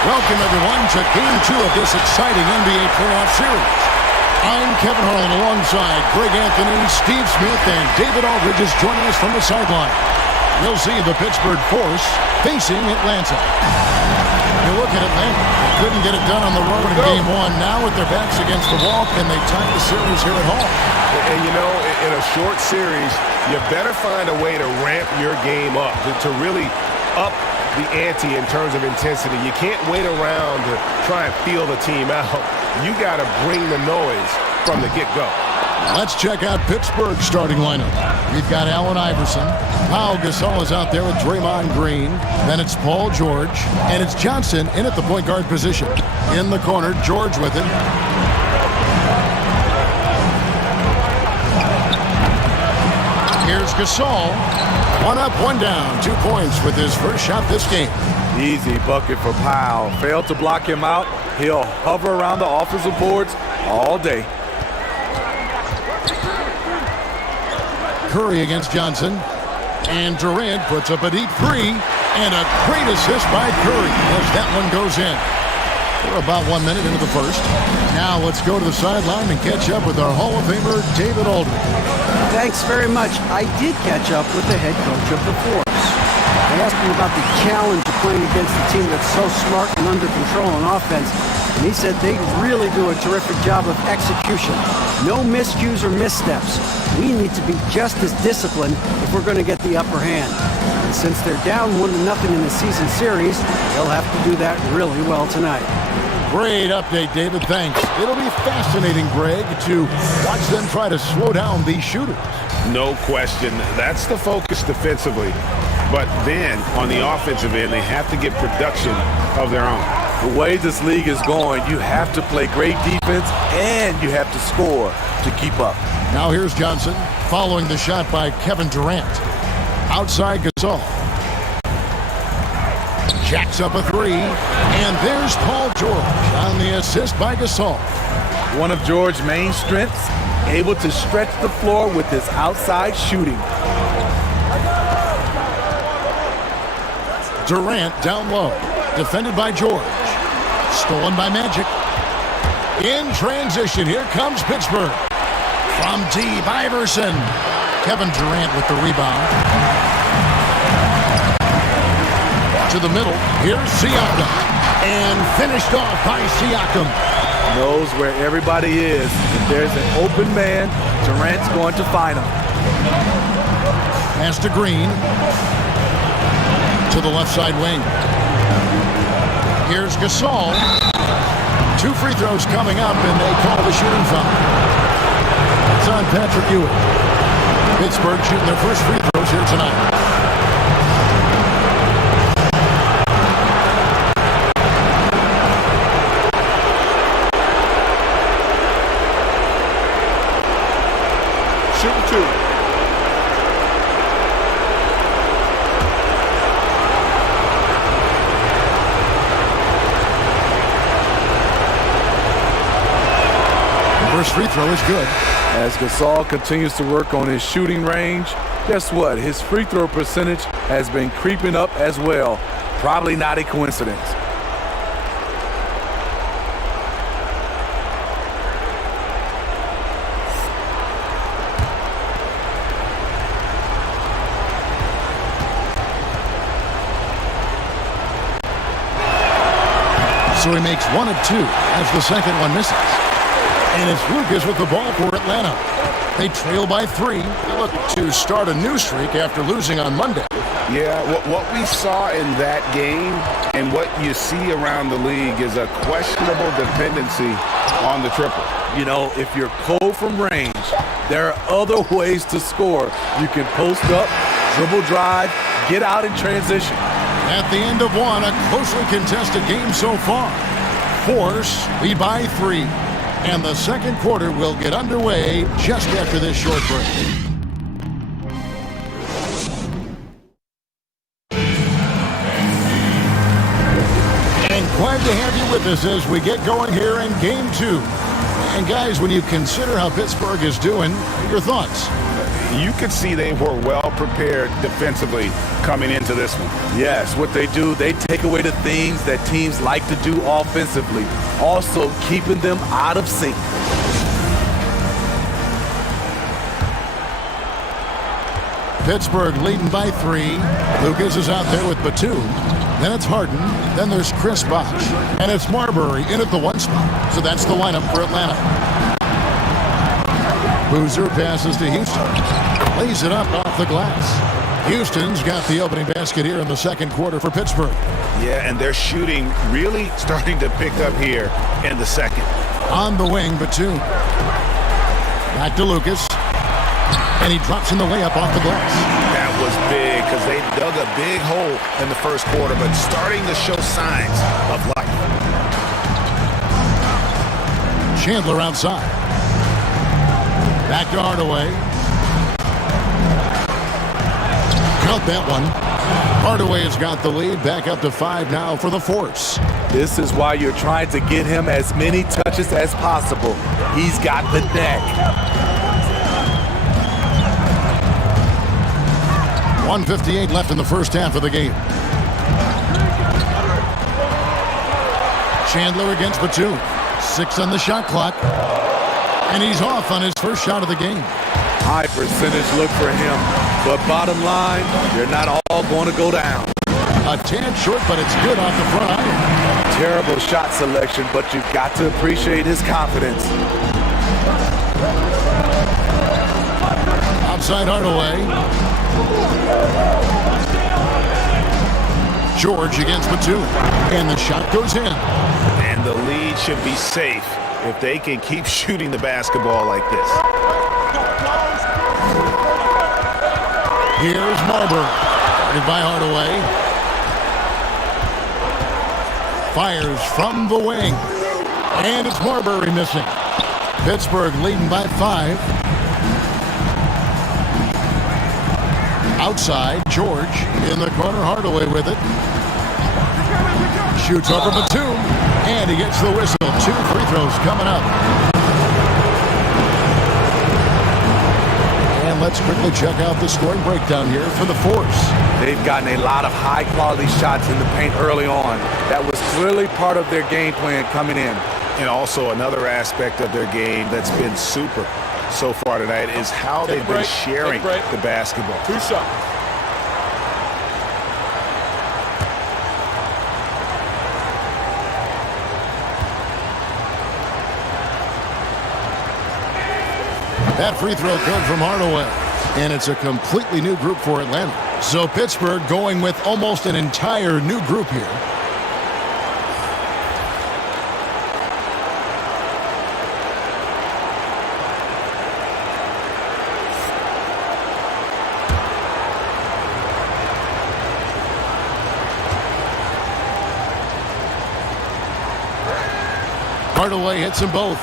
Welcome, everyone, to Game 2 of this exciting NBA playoff series. I'm Kevin Harlan alongside Greg Anthony, Steve Smith, and David Aldridge is joining us from the sideline. We'll see the Pittsburgh Force facing Atlanta. You look at Atlanta. They couldn't get it done on the road in Game 1. Now with their backs against the wall, can they tie the series here at home? And you know, in a short series, you better find a way to ramp your game up, to really up the ante in terms of intensity. You can't wait around to try and feel the team out. You got to bring the noise from the get-go. Let's check out Pittsburgh's starting lineup. We've got Allen Iverson. Pau Gasol is out there with Draymond Green. Then it's Paul George. And it's Johnson in at the point guard position. In the corner, George with it. Here's Gasol. One up, one down. 2 points with his first shot this game. Easy bucket for Powell. Failed to block him out. He'll hover around the offensive boards all day. Curry against Johnson. And Durant puts up a deep three. And a great assist by Curry as that one goes in. We're about 1 minute into the first. Now let's go to the sideline and catch up with our Hall of Famer, David Aldridge. Thanks very much. I did catch up with the head coach of the Force. I asked him about the challenge of playing against a team that's so smart and under control on offense. And he said they really do a terrific job of execution. No miscues or missteps. We need to be just as disciplined if we're going to get the upper hand. And since they're down 1-0 in the season series, they'll have to do that really well tonight. Great update, David. Thanks. It'll be fascinating, Greg, to watch them try to slow down these shooters. No question. That's the focus defensively. But then, on the offensive end, they have to get production of their own. The way this league is going, you have to play great defense and you have to score to keep up. Now here's Johnson following the shot by Kevin Durant. Outside Gasol. Jacks up a three. And there's Paul George on the assist by Gasol. One of George's main strengths, able to stretch the floor with his outside shooting. Durant down low. Defended by George. Stolen by Magic. In transition, here comes Pittsburgh. From deep, Iverson. Kevin Durant with the rebound. To the middle, here's Siakam. And finished off by Siakam. Knows where everybody is. If there's an open man, Durant's going to find him. Pass to Green. To the left side wing. Here's Gasol. 2 free throws coming up, and they call the shooting foul. It's on Patrick Ewing. Pittsburgh shooting their first free throws here tonight. Shooting 2. First free throw is good. As Gasol continues to work on his shooting range, guess what? His free throw percentage has been creeping up as well. Probably not a coincidence. So he makes 1 of 2 as the second one misses. And it's Lucas with the ball for Atlanta. They trail by 3. They look to start a new streak after losing on Monday. Yeah, what we saw in that game and what you see around the league is a questionable dependency on the triple. You know, if you're cold from range, there are other ways to score. You can post up, dribble drive, get out in transition. At the end of 1, a closely contested game so far. Force lead by 3. And the second quarter will get underway just after this short break. And glad to have you with us as we get going here in Game 2. And guys, when you consider how Pittsburgh is doing, your thoughts? You could see they were well prepared defensively coming into this one. Yes, what they do, they take away the things that teams like to do offensively, also keeping them out of sync. Pittsburgh leading by 3. Lucas is out there with Batum. Then it's Harden. Then there's Chris Bosh. And it's Marbury in at the 1 spot. So that's the lineup for Atlanta. Boozer passes to Houston. Lays it up off the glass. Houston's got the opening basket here in the second quarter for Pittsburgh. Yeah, and their shooting really starting to pick up here in the second. On the wing, Batum. Back to Lucas. And he drops in the layup off the glass. That was big because they dug a big hole in the first quarter, but starting to show signs of life. Chandler outside. Back to Hardaway. Count that one. Hardaway has got the lead. Back up to 5 now for the Force. This is why you're trying to get him as many touches as possible. He's got the neck. 1:58 left in the first half of the game. Chandler against Batum. 6 on the shot clock. And he's off on his first shot of the game. High percentage look for him. But bottom line, they're not all going to go down. A tad short, but it's good off the front iron. Terrible shot selection, but you've got to appreciate his confidence. Outside Hardaway. George against Batum. And the shot goes in. And the lead should be safe if they can keep shooting the basketball like this. Here's Marbury. Guarded by Hardaway. Fires from the wing. And it's Marbury missing. Pittsburgh leading by 5. Outside, George in the corner, Hardaway with it. Shoots over Batum, and he gets the whistle. 2 free throws coming up. And let's quickly check out the scoring breakdown here for the Force. They've gotten a lot of high-quality shots in the paint early on. That was clearly part of their game plan coming in. And also another aspect of their game that's been super so far tonight is how they've been sharing the basketball. 2 shots. That free throw good from Hardaway. And it's a completely new group for Atlanta. So Pittsburgh going with almost an entire new group here. Hardaway hits them both.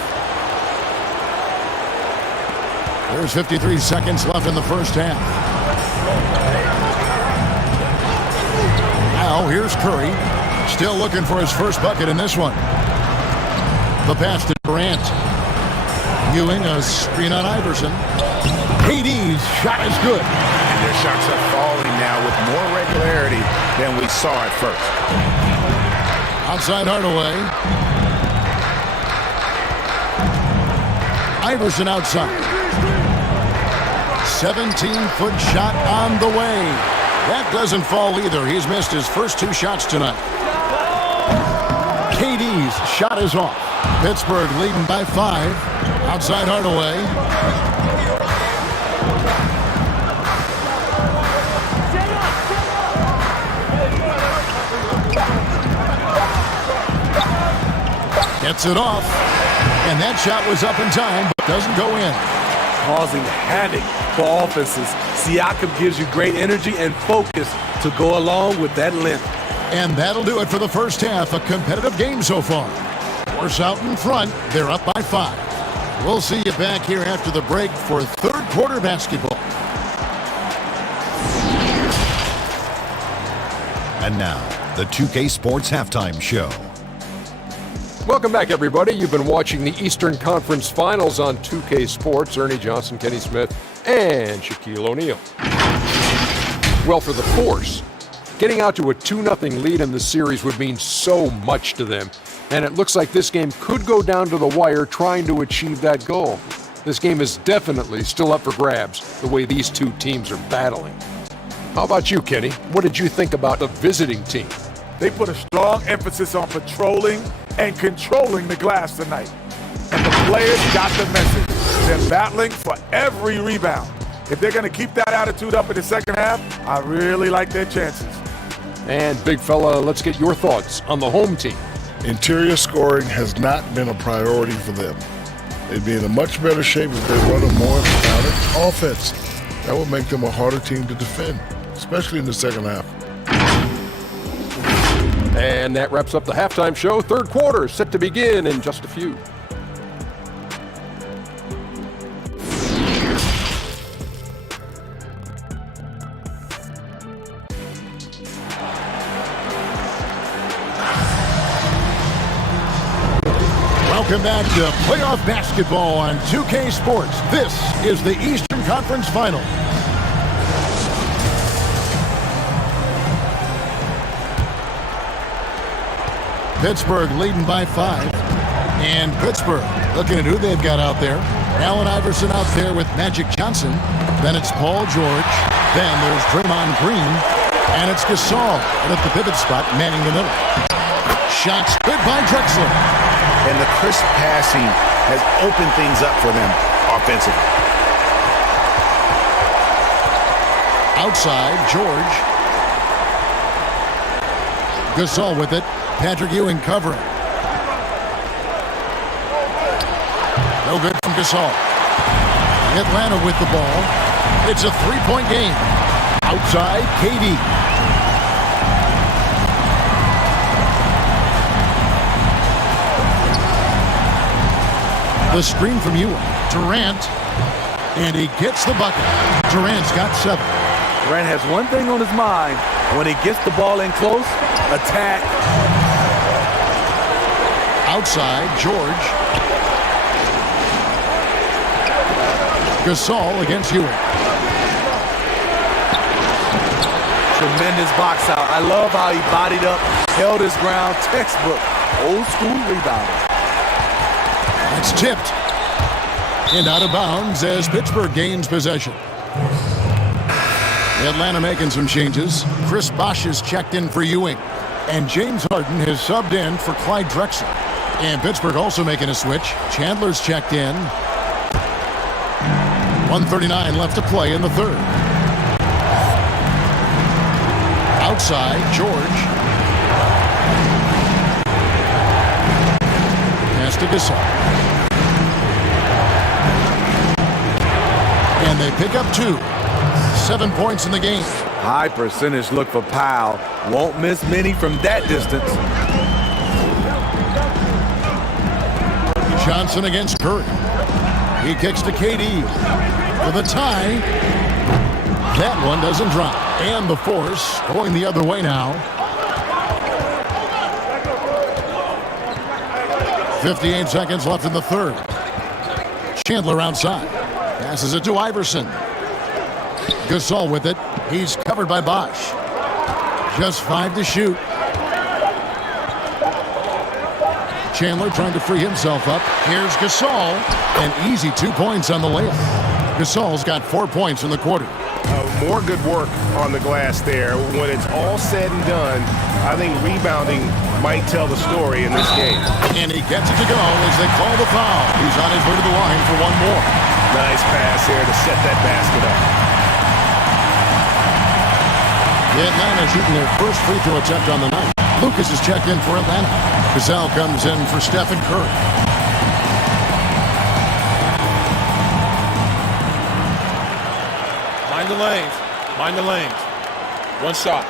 There's 53 seconds left in the first half. Now here's Curry. Still looking for his first bucket in this one. The pass to Durant. Ewing, a screen on Iverson. KD's shot is good. And their shots are falling now with more regularity than we saw at first. Outside Hardaway. Iverson outside. 17-foot shot on the way. That doesn't fall either. He's missed his first 2 shots tonight. KD's shot is off. Pittsburgh leading by 5. Outside Hardaway. Gets it off. And that shot was up in time, but doesn't go in. Causing havoc for offenses. Siakam gives you great energy and focus to go along with that length. And that'll do it for the first half. A competitive game so far. Force out in front. They're up by 5. We'll see you back here after the break for third quarter basketball. And now, the 2K Sports Halftime Show. Welcome back, everybody. You've been watching the Eastern Conference Finals on 2K Sports. Ernie Johnson, Kenny Smith, and Shaquille O'Neal. Well, for the Force, getting out to a 2-0 lead in the series would mean so much to them, and it looks like this game could go down to the wire trying to achieve that goal. This game is definitely still up for grabs, the way these two teams are battling. How about you, Kenny? What did you think about the visiting team? They put a strong emphasis on patrolling and controlling the glass tonight. And the players got the message. They're battling for every rebound. If they're going to keep that attitude up in the second half, I really like their chances. And big fella, let's get your thoughts on the home team. Interior scoring has not been a priority for them. They'd be in a much better shape if they run a more balanced offense. That would make them a harder team to defend, especially in the second half. And that wraps up the halftime show. Third quarter set to begin in just a few. Welcome back to playoff basketball on 2K Sports. This is the Eastern Conference Final. Pittsburgh leading by 5. And Pittsburgh looking at who they've got out there. Allen Iverson out there with Magic Johnson. Then it's Paul George. Then there's Draymond Green. And it's Gasol at the pivot spot, manning the middle. Shots good by Drexler. And the crisp passing has opened things up for them offensively. Outside, George. Gasol with it. Patrick Ewing covering. No good from Gasol. Atlanta with the ball. It's a three-point game. Outside, KD. The screen from Ewing. Durant. And he gets the bucket. Durant's got 7. Durant has one thing on his mind. When he gets the ball in close, attack. Outside, George. Gasol against Ewing. Tremendous box out. I love how he bodied up, held his ground. Textbook, old school rebounder. It's tipped. And out of bounds as Pittsburgh gains possession. Atlanta making some changes. Chris Bosh is checked in for Ewing. And James Harden has subbed in for Clyde Drexler. And Pittsburgh also making a switch. Chandler's checked in. 1:39 left to play in the third. Outside, George. Pass to Gasol. And they pick up 2. 7 points in the game. High percentage look for Powell. Won't miss many from that distance. Johnson against Curry. He kicks to KD for the tie. That one doesn't drop. And the Force going the other way now. 58 seconds left in the third. Chandler outside. Passes it to Iverson. Gasol with it. He's covered by Bosh. Just 5 to shoot. Chandler trying to free himself up. Here's Gasol. An easy 2 points on the layup. Gasol's got 4 points in the quarter. More good work on the glass there. When it's all said and done, I think rebounding might tell the story in this game. And he gets it to go as they call the foul. He's on his way to the line for one more. Nice pass here to set that basket up. Atlanta shooting their first free throw attempt on the night. Lucas is checked in for Atlanta. Gasol comes in for Stephen Curry. Mind the lanes. Mind the lanes. One shot.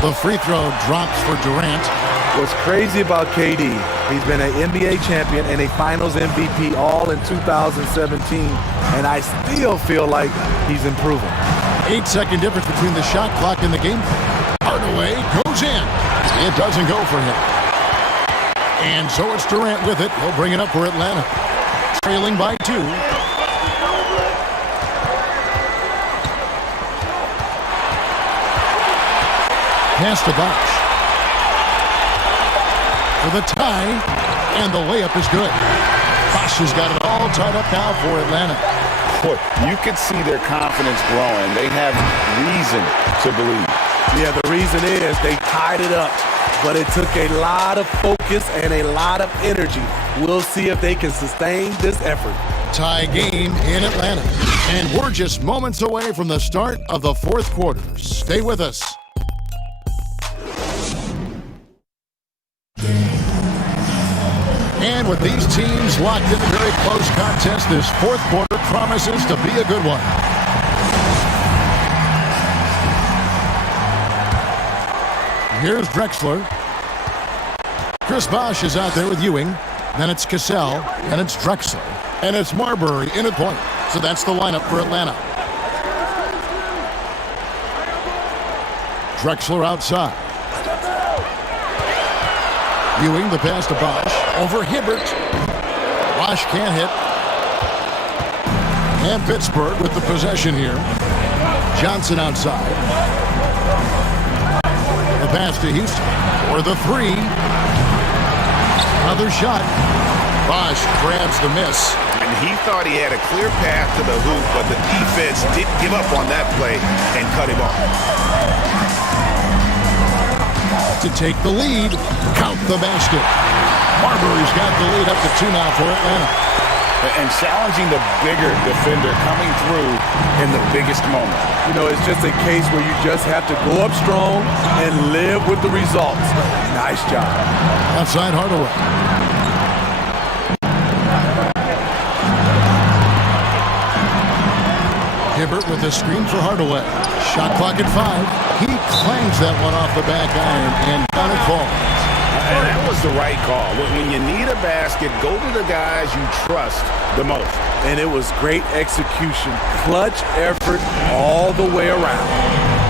The free throw drops for Durant. What's crazy about KD, he's been an NBA champion and a Finals MVP all in 2017, and I still feel like he's improving. 8-second difference between the shot clock and the game. Hardaway goes in. It doesn't go for him. And so it's Durant with it. He'll bring it up for Atlanta. Trailing by 2. Pass to Bosh. For the tie, and the layup is good. Bosh has got it all tied up now for Atlanta. Boy, you can see their confidence growing. They have reason to believe. Yeah, the reason is they tied it up, but it took a lot of focus and a lot of energy. We'll see if they can sustain this effort. Tie game in Atlanta. And we're just moments away from the start of the fourth quarter. Stay with us. And with these teams locked in a very close contest, this fourth quarter promises to be a good one. Here's Drexler. Chris Bosh is out there with Ewing. Then it's Cassell. And it's Drexler. And it's Marbury in at point. So that's the lineup for Atlanta. Drexler outside. Ewing, the pass to Bosh. Over Hibbert. Bosh can't hit. And Pittsburgh with the possession here. Johnson outside. The pass to Houston. For the 3. Another shot. Bosh grabs the miss. And he thought he had a clear path to the hoop, but the defense didn't give up on that play and cut him off. To take the lead, count the basket. Marbury's got the lead up to 2 now for Atlanta. And challenging the bigger defender coming through in the biggest moment. You know, it's just a case where you just have to go up strong and live with the results. Nice job. Outside Hardaway. Hibbert with a screen for Hardaway. Shot clock at 5. He clangs that one off the back iron and down it falls. And that was the right call. When you need a basket, go to the guys you trust the most. And it was great execution. Clutch effort all the way around.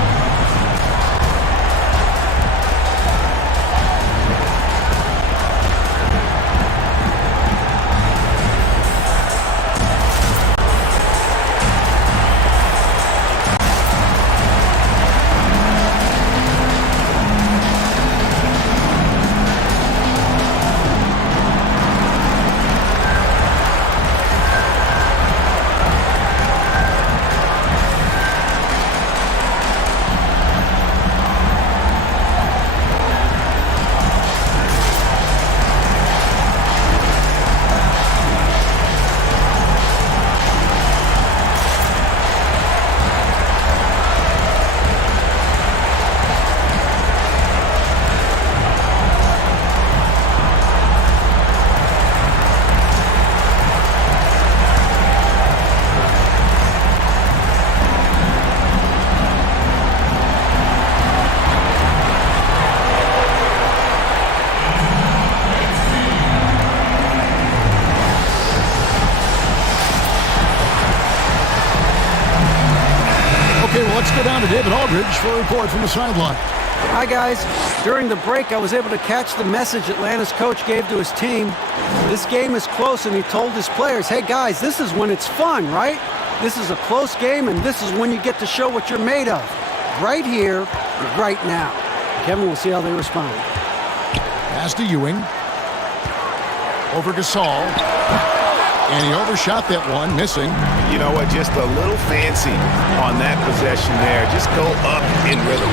Let's go down to David Aldridge for a report from the sideline. Hi, guys. During the break, I was able to catch the message Atlanta's coach gave to his team. This game is close, and he told his players, hey, guys, this is when it's fun, right? This is a close game, and this is when you get to show what you're made of. Right here, right now. Kevin, we'll see how they respond. Pass to Ewing. Over Gasol. And he overshot that one, missing. You know what? Just a little fancy on that possession there. Just go up in rhythm.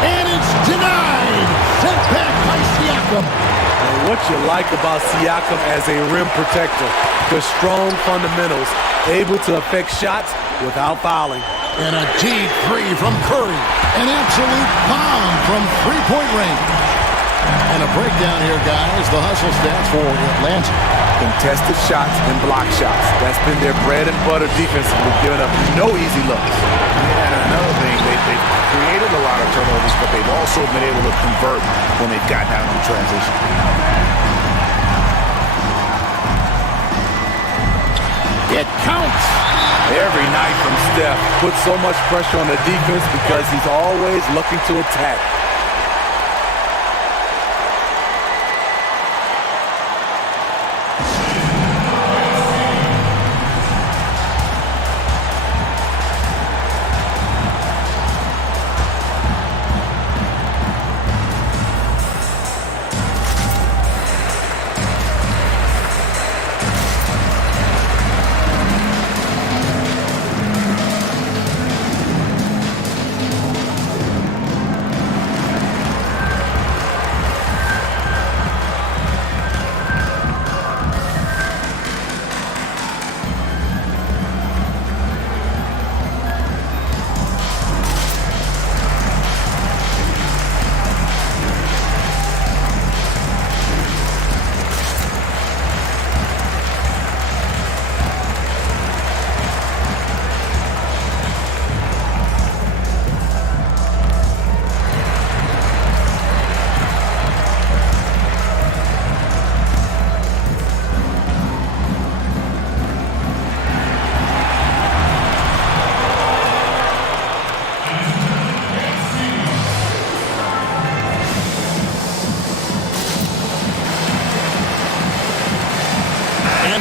And it's denied. Sent back by Siakam. And what you like about Siakam as a rim protector, the strong fundamentals, able to affect shots without fouling. And a deep 3 from Curry. An absolute bomb from three-point range. And a breakdown here, guys. The hustle stats for Atlanta. Contested shots and block shots. That's been their bread and butter defensively, giving up no easy looks. And another thing, They've created a lot of turnovers, but they've also been able to convert when they've gotten out in transition. It counts. Every night from Steph puts so much pressure on the defense because he's always looking to attack.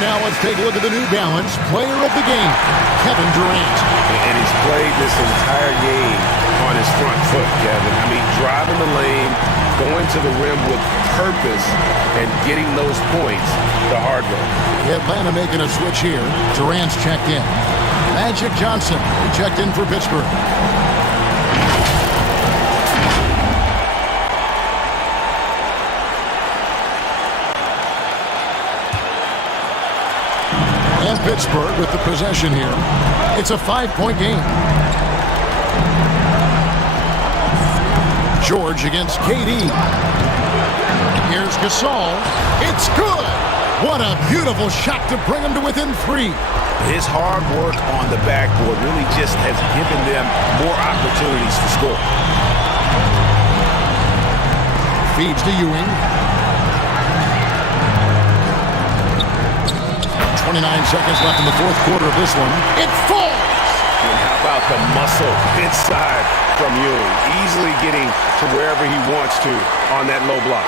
Now let's take a look at the New Balance Player of the Game, Kevin Durant. And he's played this entire game on his front foot, Kevin. I mean, driving the lane, going to the rim with purpose, and getting those points the hard way. Atlanta making a switch here. Durant's checked in. Magic Johnson checked in for Pittsburgh. And Pittsburgh with the possession here. It's a 5-point game. George against KD. Here's Gasol. It's good. What a beautiful shot to bring him to within 3. His hard work on the backboard really just has given them more opportunities to score. Feeds to Ewing. 29 seconds left in the fourth quarter of this one. It falls! And how about the muscle inside from Ewing? Easily getting to wherever he wants to on that low block.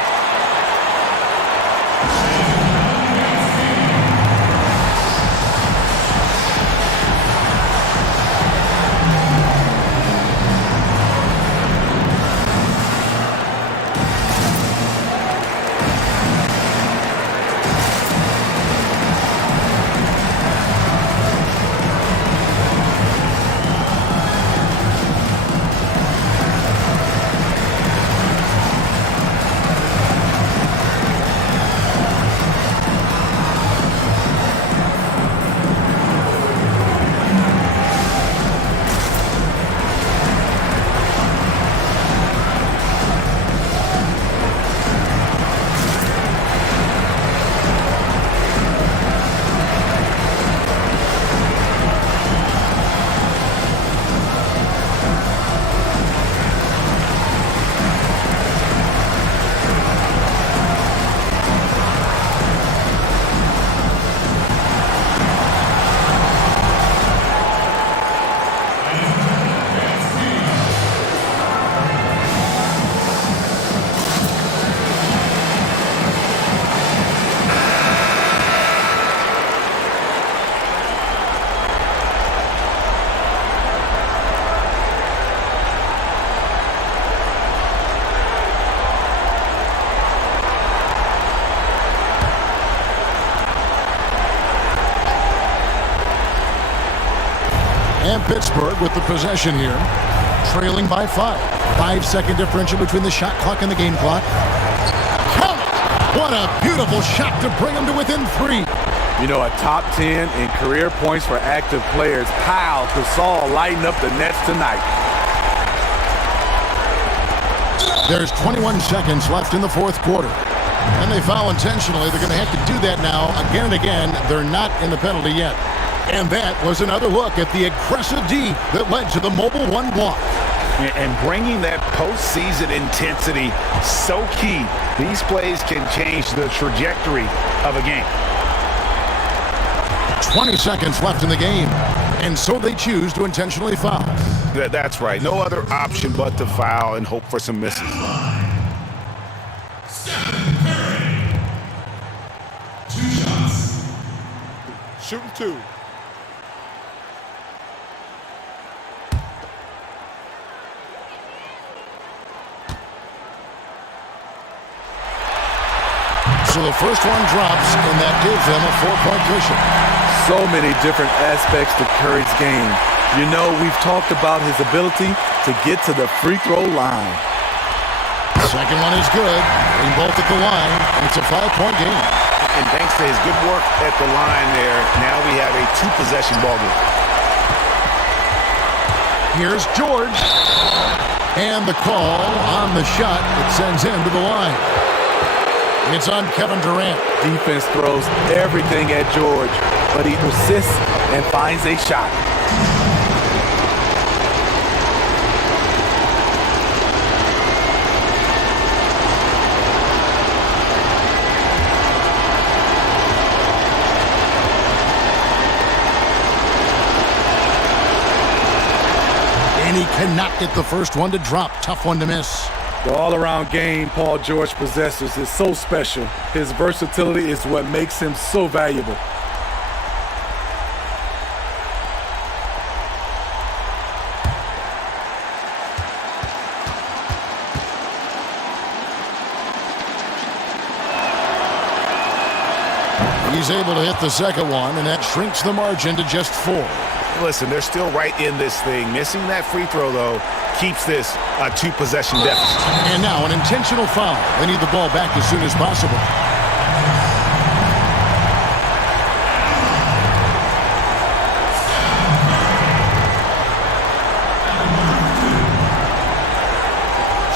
And Pittsburgh with the possession here, trailing by 5. 5-second differential between the shot clock and the game clock. Count it! What a beautiful shot to bring them to within 3. You know, a top 10 in career points for active players. Pau Gasol lighting up the Nets tonight. There's 21 seconds left in the fourth quarter. And they foul intentionally. They're going to have to do that now again and again. They're not in the penalty yet. And that was another look at the aggressive D that led to the Mobile One block. And bringing that postseason intensity, so key. These plays can change the trajectory of a game. 20 seconds left in the game, and so they choose to intentionally foul. That's right. No other option but to foul and hope for some misses. Shooting 2. So the first one drops, and that gives them a 4-point cushion. So many different aspects to Curry's game. You know, we've talked about his ability to get to the free throw line. Second one is good. They both at the line, and it's a 5-point game. And thanks to his good work at the line there, now we have a 2-possession ball game. Here's George. And the call on the shot that sends him to the line. It's on Kevin Durant. Defense throws everything at George, but he persists and finds a shot. And he cannot get the first one to drop. Tough one to miss. The all-around game Paul George possesses is so special. His versatility is what makes him so valuable. He's able to hit the second one, and that shrinks the margin to just 4. Listen, they're still right in this thing. Missing that free throw, though, keeps this a 2-possession deficit. And now an intentional foul. They need the ball back as soon as possible.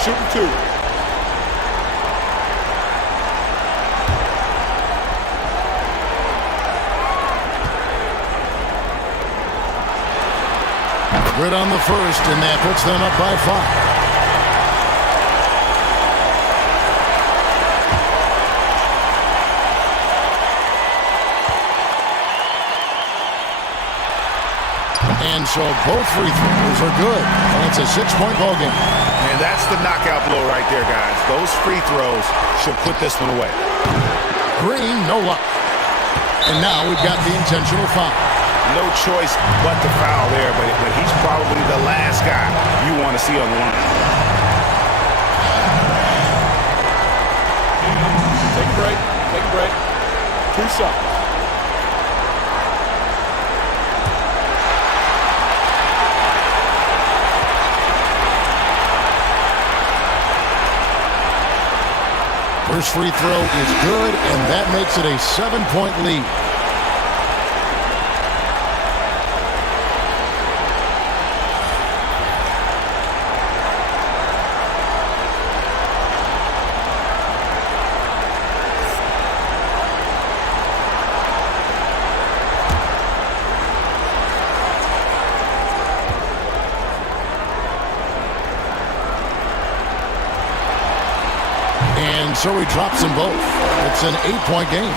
Shooting 2. Good on the first, and that puts them up by 5. And so both free throws are good. And it's a 6-point ball game. And that's the knockout blow right there, guys. Those free throws should put this one away. Green, no luck. And now we've got the intentional foul. No choice but to foul there, but he's probably the last guy you want to see on the line. Take a break. Take a break. 2 shots. First free throw is good, and that makes it a 7-point lead. And so he drops them both. It's an 8-point game.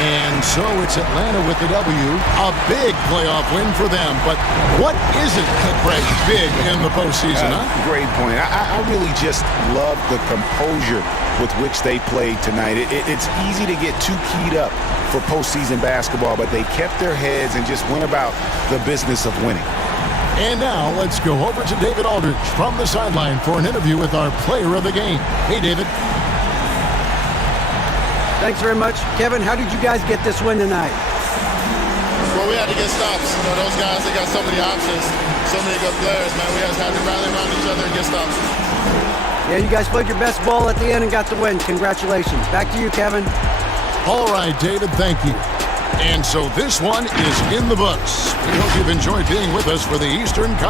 And so it's Atlanta with the W. A big playoff win for them. But what isn't, Greg, big in the postseason, huh? Great point. I really just love the composure with which they played tonight. It's easy to get too keyed up for postseason basketball, but they kept their heads and just went about the business of winning. And now let's go over to David Aldridge from the sideline for an interview with our player of the game. Hey, David. Thanks very much. Kevin, how did you guys get this win tonight? Well, we had to get stops. You know, those guys, they got so many options, so many good players, man. We just had to rally around each other and get stops. Yeah, you guys played your best ball at the end and got the win. Congratulations. Back to you, Kevin. All right, David, thank you. And so this one is in the books. We hope you've enjoyed being with us for the Eastern Conference.